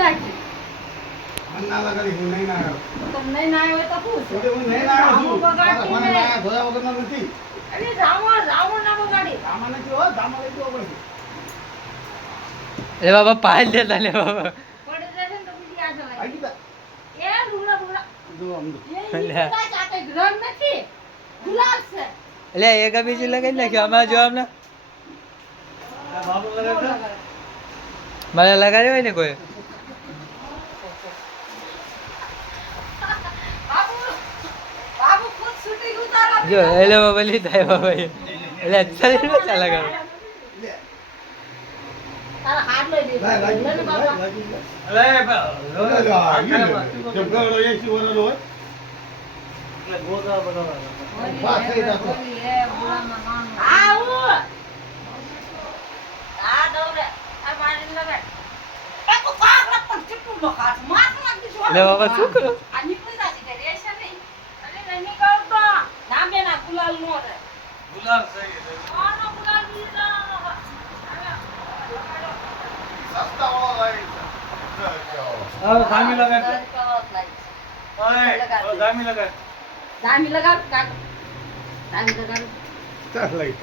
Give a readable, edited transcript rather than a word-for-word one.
નાખી ના લગાડી હું નહીં ના તમને નહીં ના હોય તો પૂછ હું નહીં ના આવું બગાડતી મને ને. ના ધોયા વગર નથી અરે રાવણ ના બગાડી સામાન નથી હો સામાન લઈ જવો પડશે એ બાબા પાલ દેતા લે બાબા પડે જશે ને તો બીજી આ જવાય આઈ ગઈ એ ઢુંગળા ઢુંગળા જો આમ તો. એ ગુલાબ આ કઈ રંગ નથી ગુલાબ છે એટલે એક બીજી લગાવી નાખ્યો અમારે જો અમને બાબુ લગાડતા મારે લગાડ્યો હોય ને કોઈ બાબુ બાબુ ખુદ શૂટિંગ ઉતારો જો એટલે બાબા લીધા બાબા એટલે શરીર માં ચા લગાડો લે તારા હાથ લઈ દે લાગી લે ને બાબા લાગી અરે જમગાડો એસી વરનો હોય બસ થઈ જતો. આવું આ દોરે આ મારી લગાડ એ તો કાગળ પણ ચીપું નો કાઢ માથ નાખી દીધું એટલે બાબા શું કરો આ નીકળી જાતી કે રેશે નહીં અરે નહીં નીકળતો ના બેના ગુલાલ નો રે આનો ગુલાલ બીજા સસ્તા વાળો લાવી ધામી લગાડ દામી લગાડ કાક દામી લગાડ ચાલ લઈ પર